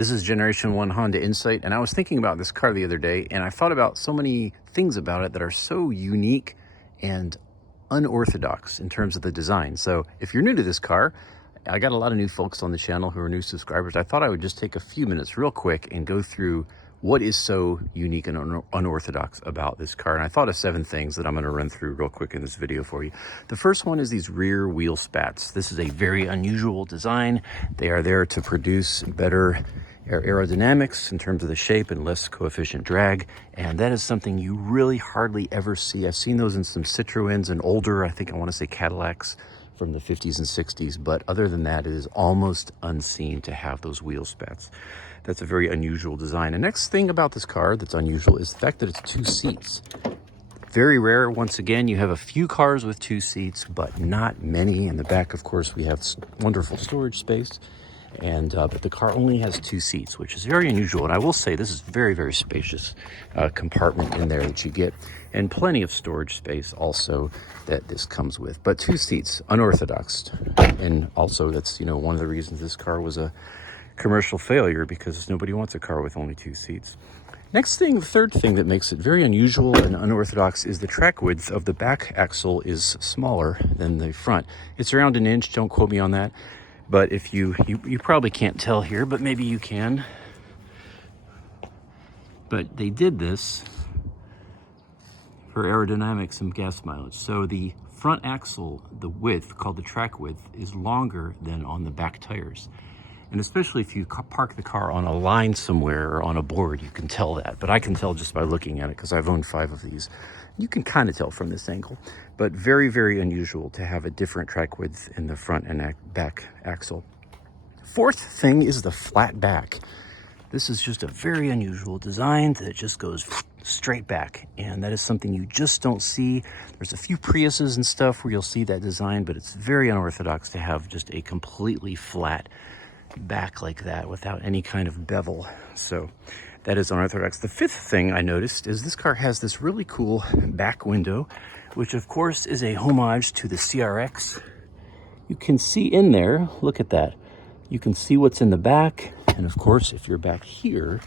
This is Generation 1 Honda Insight, and I was thinking about this car the other day, and I thought about so many things about it that are so unique and unorthodox in terms of the design. So if you're new to this car, I got a lot of new folks on the channel who are new subscribers. I thought I would just take a few minutes real quick and go through what is so unique and unorthodox about this car. And I thought of 7 things that I'm going to run through real quick in this video for you. The first one is these rear wheel spats. This is a very unusual design. They are there to produce better aerodynamics in terms of the shape and less coefficient drag, and that is something you really hardly ever see. I've seen those in some Citroens and older, I think I want to say Cadillacs from the 50s and 60s, but other than that, it is almost unseen to have those wheel spats. That's a very unusual design. The next thing about this car that's unusual is the fact that it's 2 seats. Very rare. Once again, you have a few cars with 2 seats, but not many. In the back, of course, we have wonderful storage space. And but the car only has 2 seats, which is very unusual. And I will say this is very, very spacious compartment in there that you get, and plenty of storage space also that this comes with. But 2 seats, unorthodox, and also that's one of the reasons this car was a commercial failure, because nobody wants a car with only 2 seats. Next thing, the third thing that makes it very unusual and unorthodox is the track width of the back axle is smaller than the front. It's around 1 inch. Don't quote me on that. But if you probably can't tell here, but maybe you can. But they did this for aerodynamics and gas mileage. So the front axle, the width, called the track width, is longer than on the back tires. And especially if you park the car on a line somewhere or on a board, you can tell that. But I can tell just by looking at it, because I've owned 5 of these. You can kind of tell from this angle, but very, very unusual to have a different track width in the front and back axle. Fourth thing is the flat back. This is just a very unusual design that just goes straight back, and that is something you just don't see. There's a few Priuses and stuff where you'll see that design, but it's very unorthodox to have just a completely flat back like that without any kind of bevel. So that is unorthodox. The fifth thing I noticed is this car has this really cool back window, which of course is a homage to the CRX. You can see in there, look at that. You can see what's in the back. And of course, if you're back here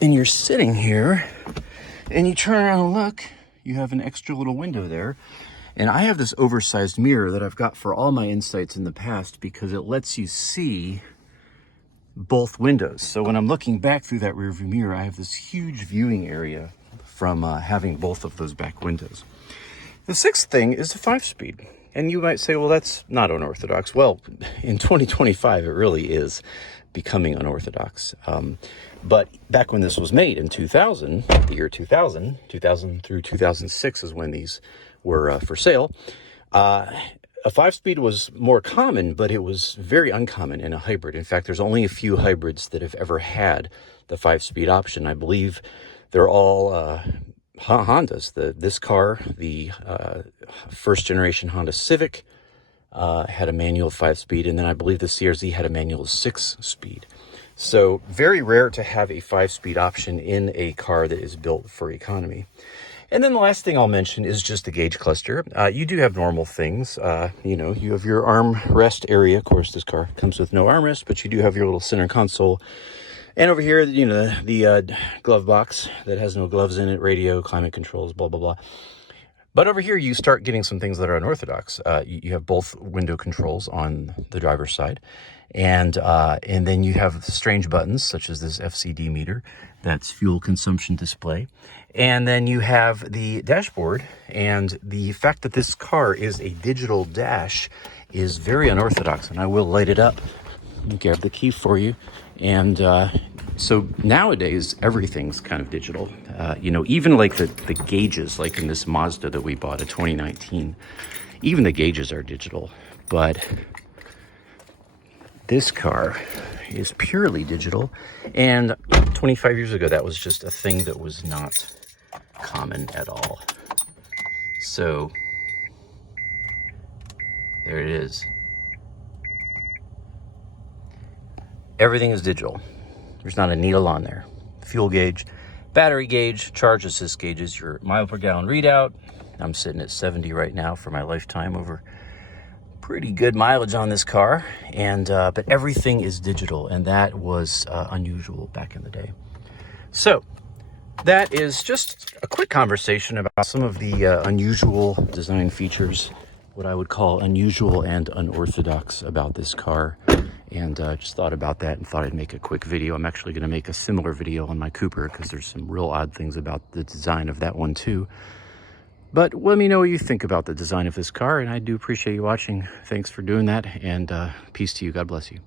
and you're sitting here and you turn around and look, you have an extra little window there. And I have this oversized mirror that I've got for all my Insights in the past, because it lets you see both windows. So when I'm looking back through that rearview mirror, I have this huge viewing area from having both of those back windows. The sixth thing is the 5-speed. And you might say, well, that's not unorthodox. Well, in 2025, it really is becoming unorthodox. But back when this was made in 2000, the year 2000 through 2006 is when these were for sale. A 5-speed was more common, but it was very uncommon in a hybrid. In fact, there's only a few hybrids that have ever had the 5-speed option. I believe they're all Hondas. This car, the first generation Honda Civic, had a manual 5-speed, and then I believe the CRZ had a manual 6-speed. So very rare to have a 5-speed option in a car that is built for economy. And then the last thing I'll mention is just the gauge cluster. You do have normal things. You have your armrest area. Of course, this car comes with no armrest, but you do have your little center console. And over here, the glove box that has no gloves in it, radio, climate controls, blah, blah, blah. But over here, you start getting some things that are unorthodox. You have both window controls on the driver's side. And then you have strange buttons, such as this FCD meter. That's fuel consumption display. And then you have the dashboard. And the fact that this car is a digital dash is very unorthodox. And I will light it up and grab the key for you. And so nowadays, everything's kind of digital. Even like the gauges, like in this Mazda that we bought in 2019, even the gauges are digital. But this car is purely digital. And 25 years ago, that was just a thing that was not common at all. So there it is. Everything is digital. There's not a needle on there. Fuel gauge, battery gauge, charge assist gauges, your mile per gallon readout. I'm sitting at 70 right now for my lifetime over pretty good mileage on this car, and but everything is digital, and that was unusual back in the day. So that is just a quick conversation about some of the unusual design features, what I would call unusual and unorthodox about this car. And just thought about that and thought I'd make a quick video. I'm actually going to make a similar video on my Cooper because there's some real odd things about the design of that one too. But let me know what you think about the design of this car, and I do appreciate you watching. Thanks for doing that, and peace to you. God bless you.